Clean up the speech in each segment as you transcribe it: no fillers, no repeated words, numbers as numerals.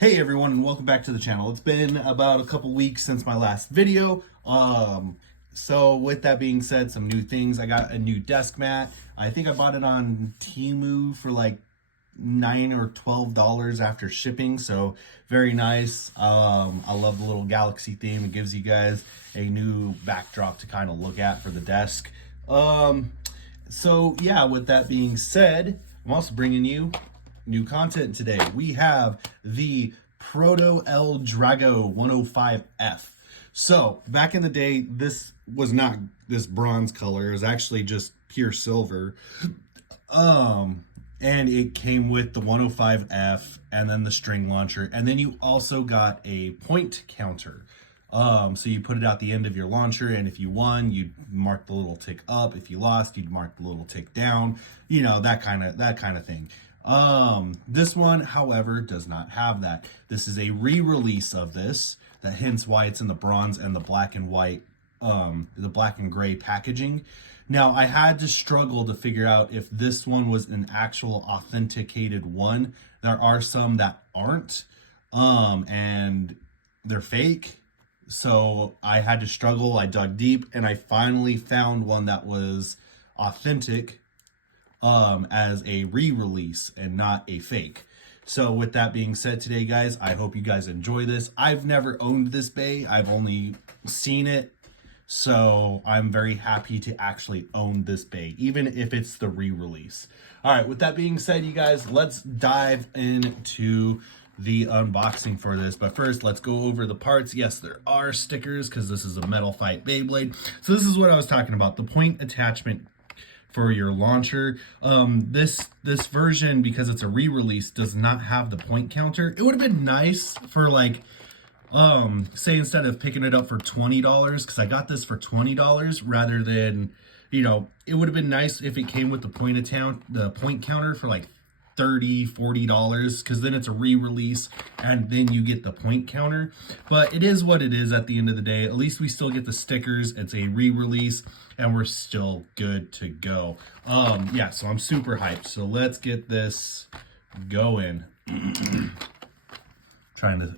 Hey everyone, and welcome back to the channel. It's been about a couple weeks since my last video. So with that being said, some new things. I got a new desk mat. I think I bought it on Temu for like $9 or $12 after shipping, so very nice. I love the little galaxy theme. It gives you guys a new backdrop to kind of look at for the desk. So yeah, with that being said, I'm also bringing you new content today. We have the Proto L-Drago 105F. So back in the day, this was not this bronze color. It was actually just pure silver. And it came with the 105F and then the string launcher. And then you also got a point counter. So you put it at the end of your launcher, and if you won, you'd mark the little tick up. If you lost, you'd mark the little tick down. You know, that kind of thing. This one, however, does not have that. This is a re-release of this. That hence why it's in the bronze and the black and white, the black and gray packaging. Now, I had to struggle to figure out if this one was an actual authenticated one. There are some that aren't, and they're fake. So I had to struggle. I dug deep, and I finally found one that was authentic, as a re-release and not a fake. So with that being said today, guys, I hope you guys enjoy this. I've never owned this bay. I've only seen it. So I'm very happy to actually own this bay, even if it's the re-release. All right, with that being said, you guys, let's dive into the unboxing for this. But first, let's go over the parts. Yes, there are stickers because this is a Metal Fight Beyblade. So this is what I was talking about, the point attachment for your launcher. This version, because it's a re-release, does not have the point counter. It would have been nice for like, say instead of picking it up for $20, because I got this for $20 rather than, you know, it would have been nice if it came with the point counter for like $30-$40, because then it's a re-release and then you get the point counter. But it is what it is at the end of the day. At least we still get the stickers. It's a re-release and we're still good to go. Yeah, so I'm super hyped. So let's get this going. Trying to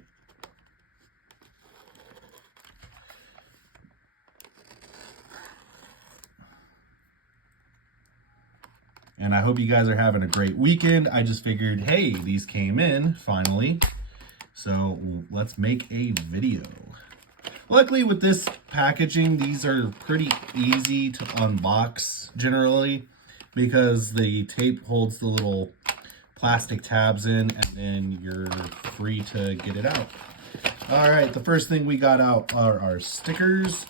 And I hope you guys are having a great weekend. I just figured, hey, these came in finally. So let's make a video. Luckily with this packaging, these are pretty easy to unbox generally, because the tape holds the little plastic tabs in and then you're free to get it out. All right, the first thing we got out are our stickers.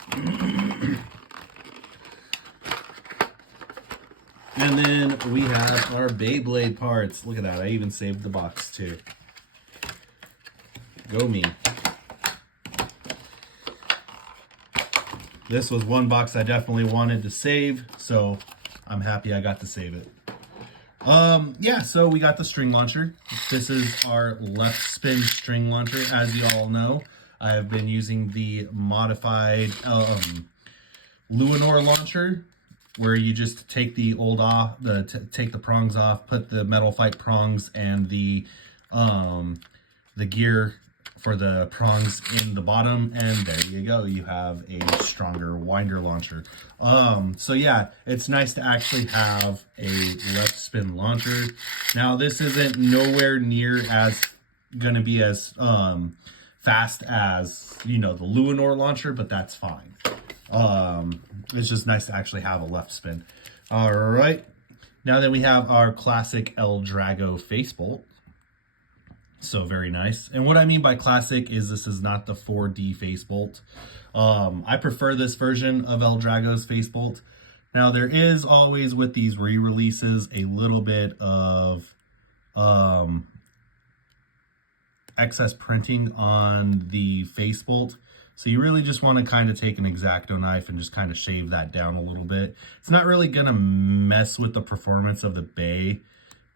And then we have our Beyblade parts. Look at that. I even saved the box too. Go me. This was one box I definitely wanted to save, so I'm happy I got to save it. Yeah, so we got the string launcher. This is our left spin string launcher. As you all know, I have been using the modified Luinor launcher, where you just take the old off, take the prongs off, put the Metal Fight prongs and the gear for the prongs in the bottom, and there you go. You have a stronger winder launcher. So yeah, it's nice to actually have a left spin launcher. Now this isn't nowhere near as gonna be as fast as, you know, the Luinor launcher, but that's fine. It's just nice to actually have a left spin. All right, now that we have our classic L-Drago face bolt. So very nice. And what I mean by classic is this is not the 4D face bolt. I prefer this version of L-Drago's face bolt. Now there is always, with these re-releases, a little bit of excess printing on the face bolt. So you really just want to kind of take an X-Acto knife and just kind of shave that down a little bit. It's not really going to mess with the performance of the bay,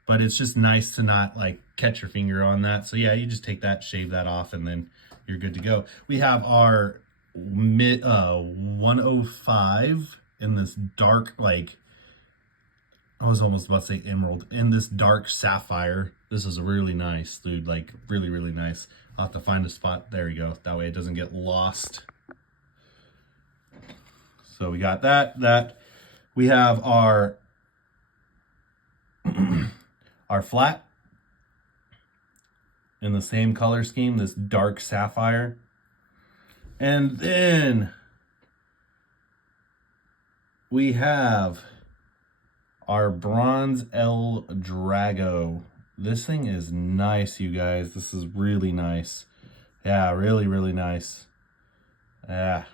but it's just nice to not like catch your finger on that. So yeah, you just take that, shave that off, and then you're good to go. We have our 105 in this dark, like, I was almost about to say emerald. In this dark sapphire. This is really nice, dude. Like, really, really nice. I'll have to find a spot. There we go. That way it doesn't get lost. So we got that. We have our our flat in the same color scheme, this dark sapphire. And then we have our bronze L-Drago. This thing is nice, you guys. This is really nice. Yeah, really, really nice. Yeah.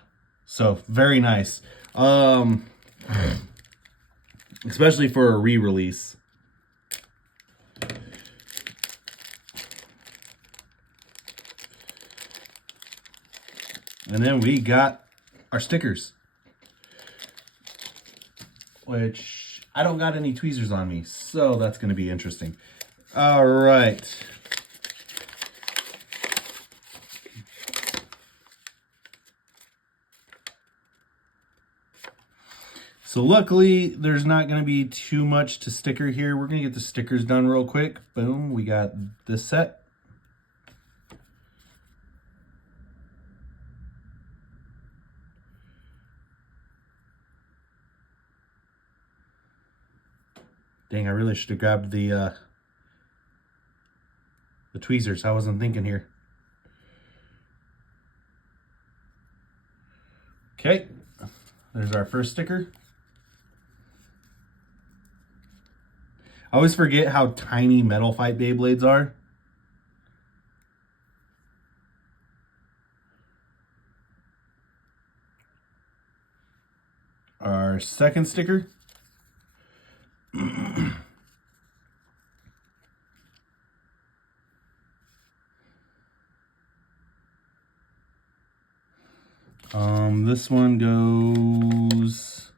So, very nice. Especially for a re-release. And then we got our stickers, which I don't got any tweezers on me, so that's going to be interesting. All right. So luckily, there's not going to be too much to sticker here. We're going to get the stickers done real quick. Boom, we got this set. Dang, I really should have grabbed the tweezers. I wasn't thinking here. Okay, there's our first sticker. I always forget how tiny Metal Fight Beyblades are. Our second sticker. This one goes...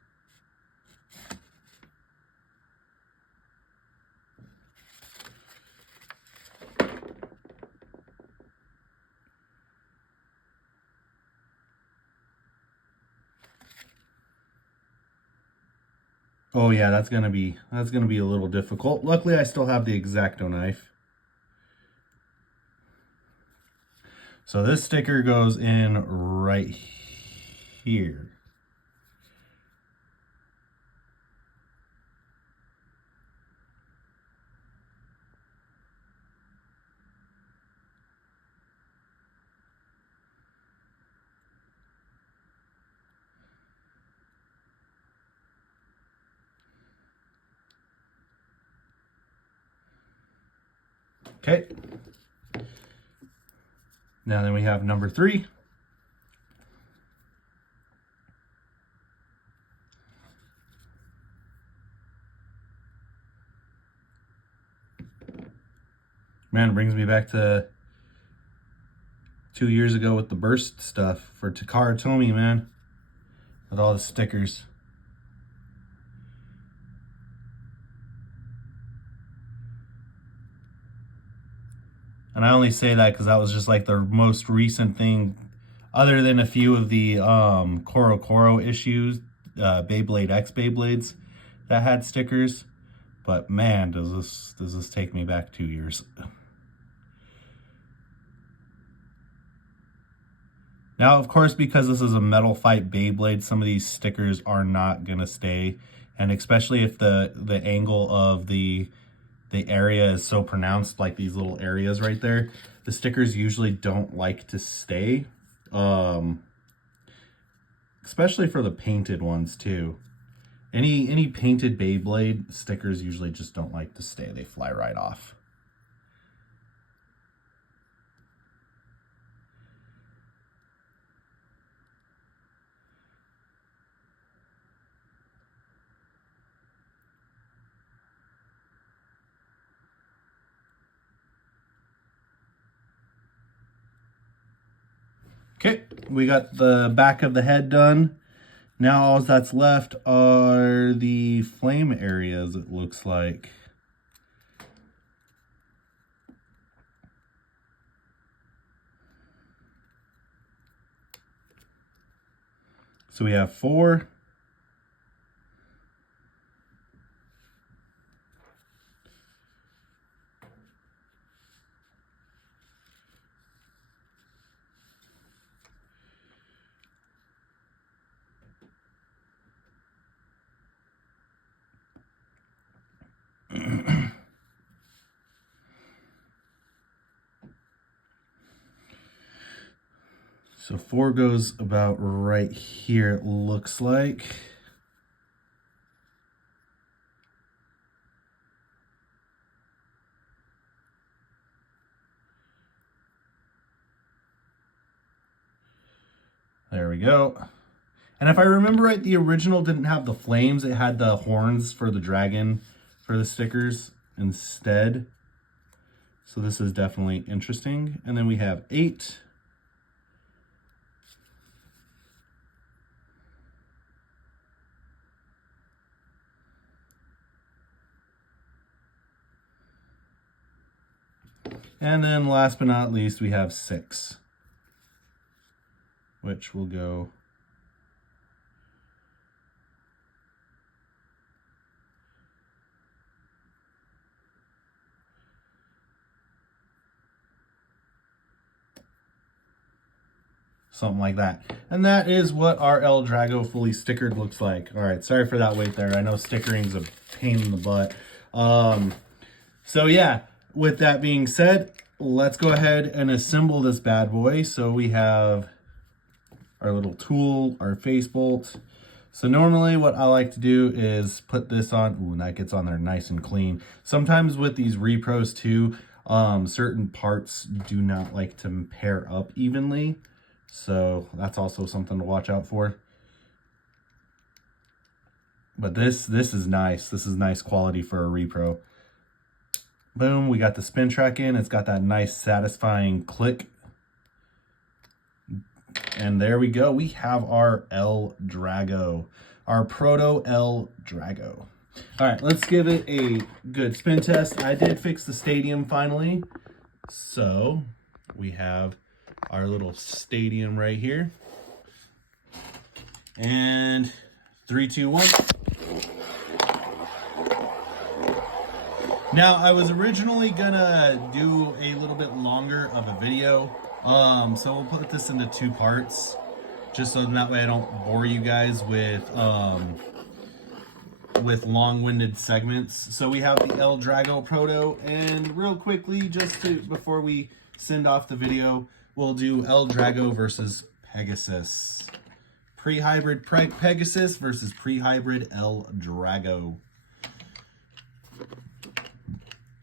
Oh yeah, that's gonna be a little difficult. Luckily, I still have the X-Acto knife. So this sticker goes in right here. Okay. Now then we have number 3. Man, it brings me back to 2 years ago with the burst stuff for Takara Tomy, man. With all the stickers. And I only say that because that was just like the most recent thing, other than a few of the Koro Koro issues, Beyblade X Beyblades that had stickers. But man, does this take me back 2 years. Now, of course, because this is a Metal Fight Beyblade, some of these stickers are not gonna stay, and especially if the angle of the area is so pronounced, like these little areas right there, the stickers usually don't like to stay, especially for the painted ones too. Any painted Beyblade stickers usually just don't like to stay. They fly right off. Okay, we got the back of the head done. Now all that's left are the flame areas, it looks like. So we have 4. So 4 goes about right here, it looks like. There we go. And if I remember right, the original didn't have the flames. It had the horns for the dragon for the stickers instead. So this is definitely interesting. And then we have 8. And then last but not least, we have 6, which will go something like that. And that is what our L-Drago fully stickered looks like. All right, sorry for that wait there. I know stickering's a pain in the butt. So yeah, with that being said, let's go ahead and assemble this bad boy. So we have our little tool, our face bolt. So normally what I like to do is put this on. Ooh, and that gets on there nice and clean. Sometimes with these repros too, certain parts do not like to pair up evenly. So that's also something to watch out for. But this is nice. This is nice quality for a repro. Boom, we got the spin track in. It's got that nice satisfying click. And there we go. We have our L-Drago, our proto L-Drago. All right, let's give it a good spin test. I did fix the stadium finally. So we have our little stadium right here. And 3, 2, 1. Now, I was originally gonna do a little bit longer of a video. So we'll put this into 2 parts, just so that way I don't bore you guys with long-winded segments. So we have the L-Drago Proto, and real quickly, before we send off the video, we'll do L-Drago versus Pegasus. Pre-hybrid Pegasus versus pre-hybrid L-Drago.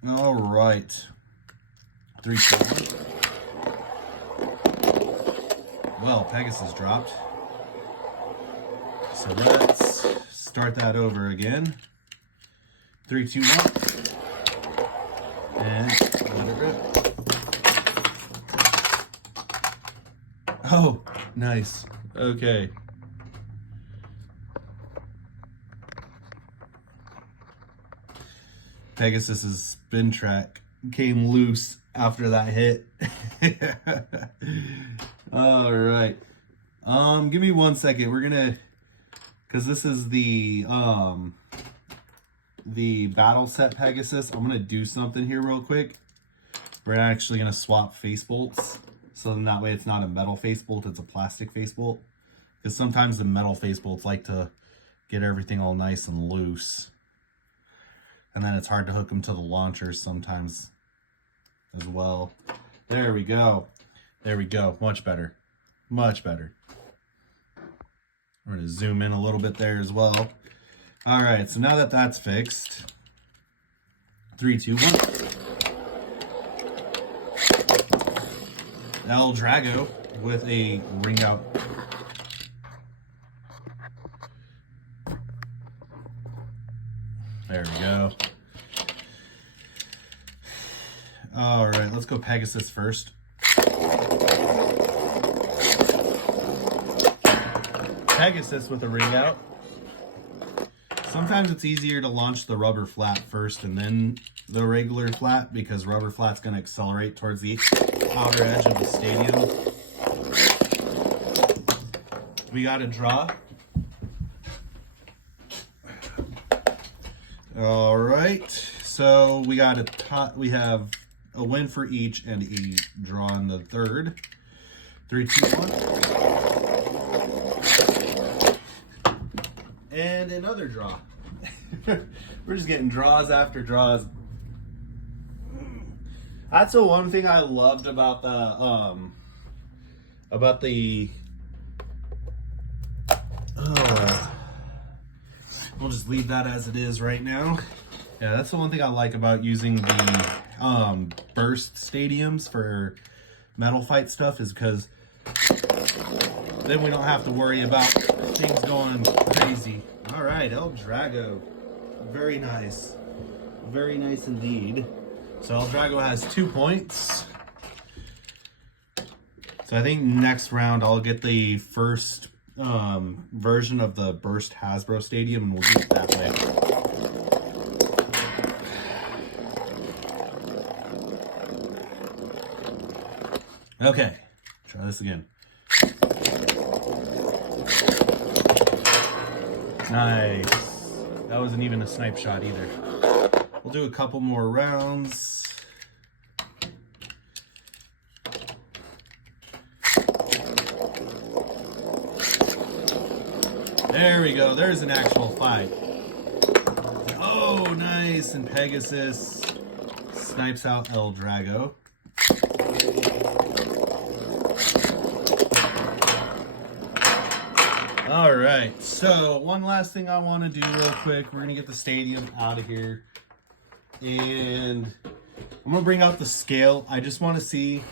All right. 3, 2, 1. Well, Pegasus dropped. So let's start that over again. 3, 2, 1. And let it rip. Oh, nice. Okay. Pegasus's spin track came loose after that hit. All right. Give me 1 second. We're gonna, because this is the battle set Pegasus. I'm gonna do something here real quick. We're actually gonna swap face bolts, so then that way it's not a metal face bolt, it's a plastic face bolt. Because sometimes the metal face bolts like to get everything all nice and loose. And then it's hard to hook them to the launchers sometimes as well. There we go. There we go. Much better. Much better. We're going to zoom in a little bit there as well. All right, so now that that's fixed, 3, 2, 1. L-Drago with a ring out. There we go. All right, let's go Pegasus first. Pegasus with a ring out. Sometimes it's easier to launch the rubber flat first and then the regular flat, because rubber flat's going to accelerate towards the outer edge of the stadium. We got a draw. All right, so we got we have a win for each and a draw in the third. 3, 2, 1. And another draw. We're just getting draws after draws. That's the one thing I loved about about the... we'll just leave that as it is right now. Yeah, that's the one thing I like about using the burst stadiums for metal fight stuff, is because then we don't have to worry about things going crazy. All right, L-Drago. Very nice. Very nice indeed. So L-Drago has 2 points. So I think next round I'll get the first version of the Burst Hasbro Stadium, and we'll do it that way. Okay, try this again. Nice. That wasn't even a snipe shot either. We'll do a couple more rounds. There we go. There's an actual fight. Oh, nice. And Pegasus snipes out L-Drago. All right. So one last thing I want to do real quick. We're going to get the stadium out of here. And I'm going to bring out the scale. I just want to see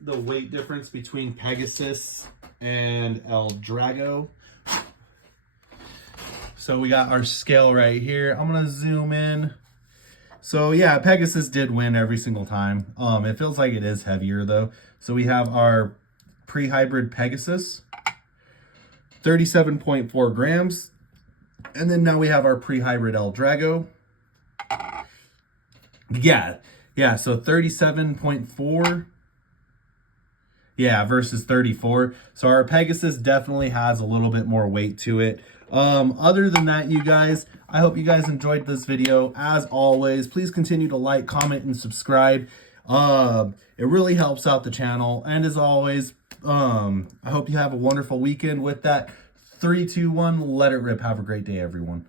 the weight difference between Pegasus and L-Drago. So we got our scale right here. I'm gonna zoom in. So yeah, Pegasus did win every single time. It feels like it is heavier though. So we have our pre-hybrid Pegasus, 37.4 grams. And then now we have our pre-hybrid L-Drago. Yeah, so 37.4. Yeah, versus 34. So our Pegasus definitely has a little bit more weight to it. Other than that, you guys, I hope you guys enjoyed this video. As always, please continue to like, comment, and subscribe. It really helps out the channel. And as always, I hope you have a wonderful weekend. With that, 3, 2, 1, let it rip. Have a great day, everyone.